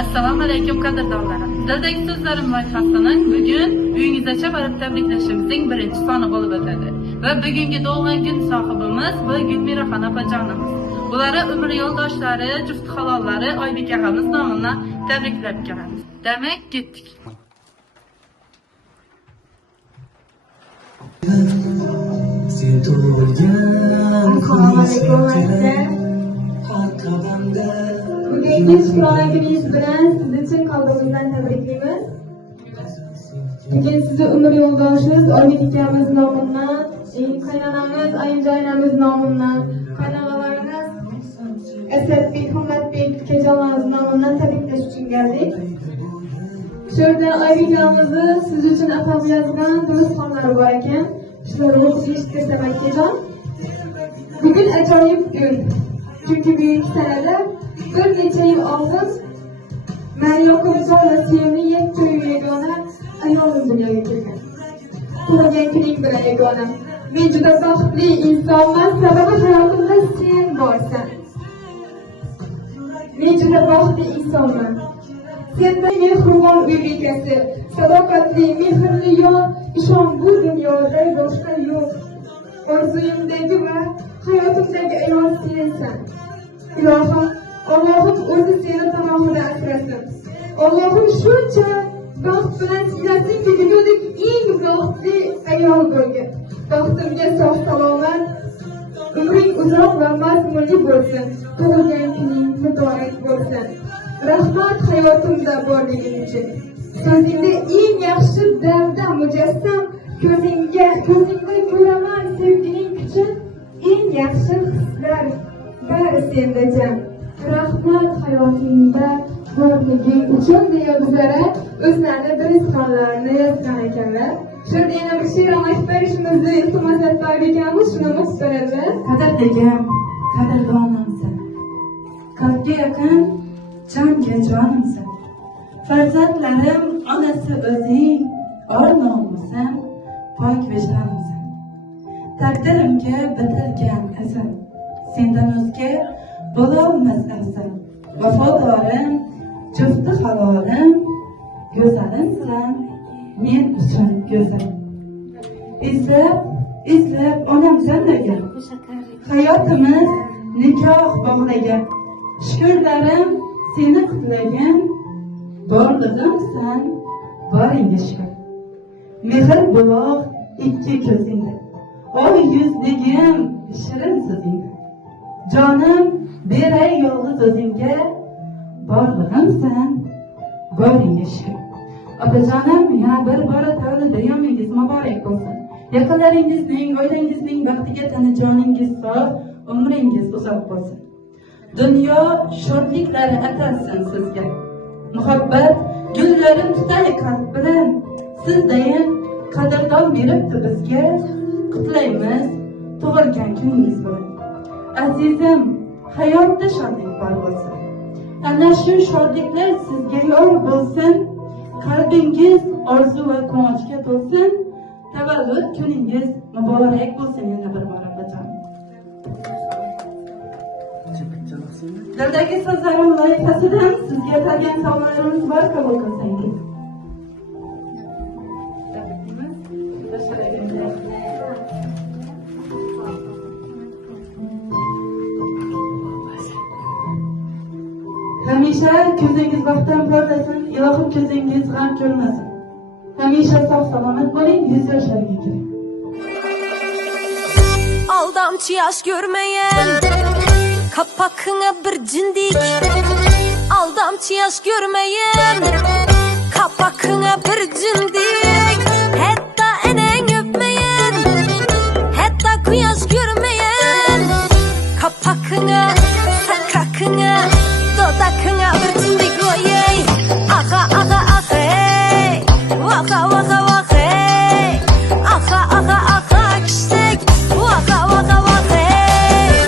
Assalomu alaykum qadrdonlarim. Dildagi so'zlarim loyihasining bugun uyingizgacha borib tabriklashimizning birinchi soni bo'lib o'tadi. Va bugungi tug'ilgan kun sohibimiz bu Gulmiraxon opajonimiz. Ularni umr yo'ldoshlari, juft halollari Oybek akamiz nomidan tabriklab kelamiz. Demak, ketdik. Sen tug'ilgan kuningiz Bugungi Shukrona kuningiz bilan sizni chin qalbimizdan tabriklaymiz. Bugun sizni umr yo'ldoshingiz Oybek akamiz nomidan, qaynonamiz Ayimjonamiz nomidan, qaynog'alarimiz Asadbek, Himmatbek akajonlarimiz nomidan tabriklash uchun keldik. Shu yerda Oybek akamizni siz uchun atab yozgan do'stxonlari bor ekan. Shularni eshittirsam akajon. Bugun ajoyib kun. Çünkü büyük senede bir neçe yıl oldin men yoqimtoy va sevimli yakto'y yagona ayolim dunyoga kelgan. Tug'ilgan kuning bilan yagona. Men juda baxtli insonman, sababi hayotimda sen borsan. Men juda baxtli insonman. Sendan mehribon uy bekasi, sadoqatli, mehrli yor, ishon bu dunyoda boshqa yo'q. Orzuyimdagi va hayotimdagi ayol sensan. Ilohim, Allohim o'zi seni panohida asrasin. Allohim shuncha baxt bilan silasinki dunyodagi eng baxtli ayol bo'lgin. Baxtimga sog' salomat, umring uzoq va mazmunli bo'lsin. Tug'ilgan kuning muborak bo'lsin. Rahmat hayotimda borliging uchun. So'zingda eng yaxshi davda mujassam, ko'zingda ko'raman sevgining kuchi, eng yaxshi hislar bari senda jan. Rahmat hayotingda borliging uchun deya bizlara o'zlarini do'stxonlarini yozgan ekanlar. Shu yerda yana bir she'r aytib berishimizni iltimos etamiz, shuni muxtarada. Qadrdagim, qadrdonimsan. Qalbga yaqin, jonga jonimsan. Farzandlarim onasi o'zing, o'rnog'imsan, pok vijdonimsan. Taqdirimga bitilgan azal, sendan o'zga bo'lolmas afzal. Vafodorim, jufti halolim, go'zalimsan, men uchun go'zal. Izlab onam zandagan, hayotimiz nikoh bog'lagan. Shukurlarim seni qutlagan, borlig'imsan, boringga shukur. Mehr buloq ikki ko'zingda, oy yuzligim shirin so'zingda. Jonim beray yolg'iz o'zingga, borlig'imsan, boringga shukur. Opajonim, yana bir bora tavlid yomingiz muborak bo'lsin. Yaqinlaringizning, oilangizning baxtiga tani joningiz sog', umringiz uzoq bo'lsin. Dunyo sho'rliklari atalsin sizga. Muhabbat gullarim tutay qalb bilan, sizdayin qadrdon beribdi bizga. Qutlaymiz tug'ilgan kuningiz bilan. Azizim, hayotda shodlik bor bo'lsin. Ana shu shodliklar sizga yor bo'lsin. Qalbingiz orzu va quvonchga to'lsin. Tavallud kuningiz muborak bo'lsin. Yana bir bora bajon. Dildagi so'zlarim loyihasidan sizga atalgan savollarimiz bor, qabul qilsangiz. Hamisha ko'zingiz baxtdan porlasin, ilohim ko'zingiz g'am ko'rmasin. Hamisha sog' salomat bo'ling, yuz yoshlarga kiring. Aldamçı yaş görmeyen kapakına bir cindik. Aldamçı yaş görmeyen kapakına bir cindik. Hatta enen öpmeyen, hatta kuyaş görmeyen kapakına, sakakına, dodakına bir cindik. Oyey, aha aha aha hey, vaka vaka vaka hey, aha aha aha kiştek, vaka vaka vaka hey.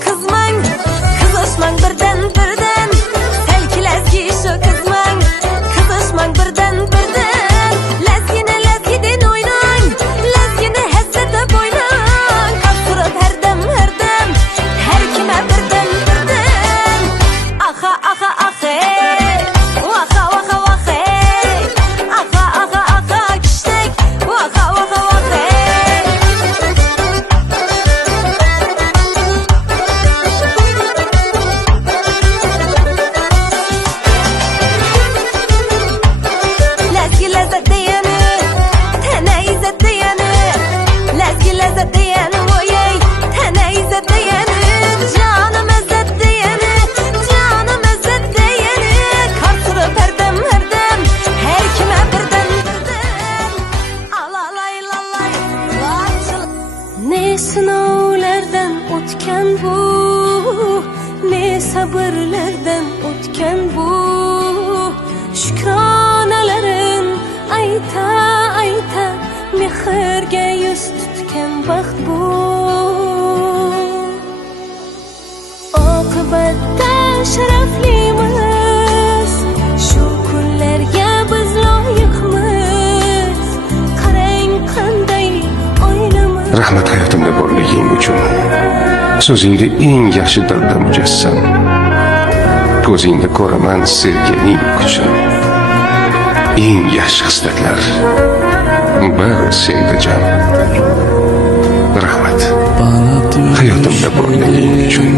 kızmang Kızışmang birden birden Selki lezgi şu kızmang Kızışmang birden birden Lezgiden oynang Lezgini hessedip oynang Kaptırıp her dem Her kime birden birden Aha aha aha Vaka vaka vaka Aha aha aha kiştek Vaka vaka vaka Lezgi lezzet diyeni Tene izzet diyeni Lezgi lezzet diyeni Voyey Tene izzet diyeni Canım izzet diyeni Canım izzet diyeni Kartırıp her dem Her kime birden birden Alalay lalay Vahçıl Ne sınavlardan o'tgan bu Ne sabırlardan o'tgan bu Şükranalarin ayta ayta Mehrga yuz tutgan baxt bu Oqibatda sharaflimiz Shu kunlarga biz loyiqmiz Qarang qanday oilamiz Rahmat hayotimda borliging uchun. So'zingda eng yaxshi dalda mujassam. Ko'zingda ko'raman sevgining kuchini. Eng yaxshi hislatlar bari senda jon. Rahmat hayotimda borliging uchun.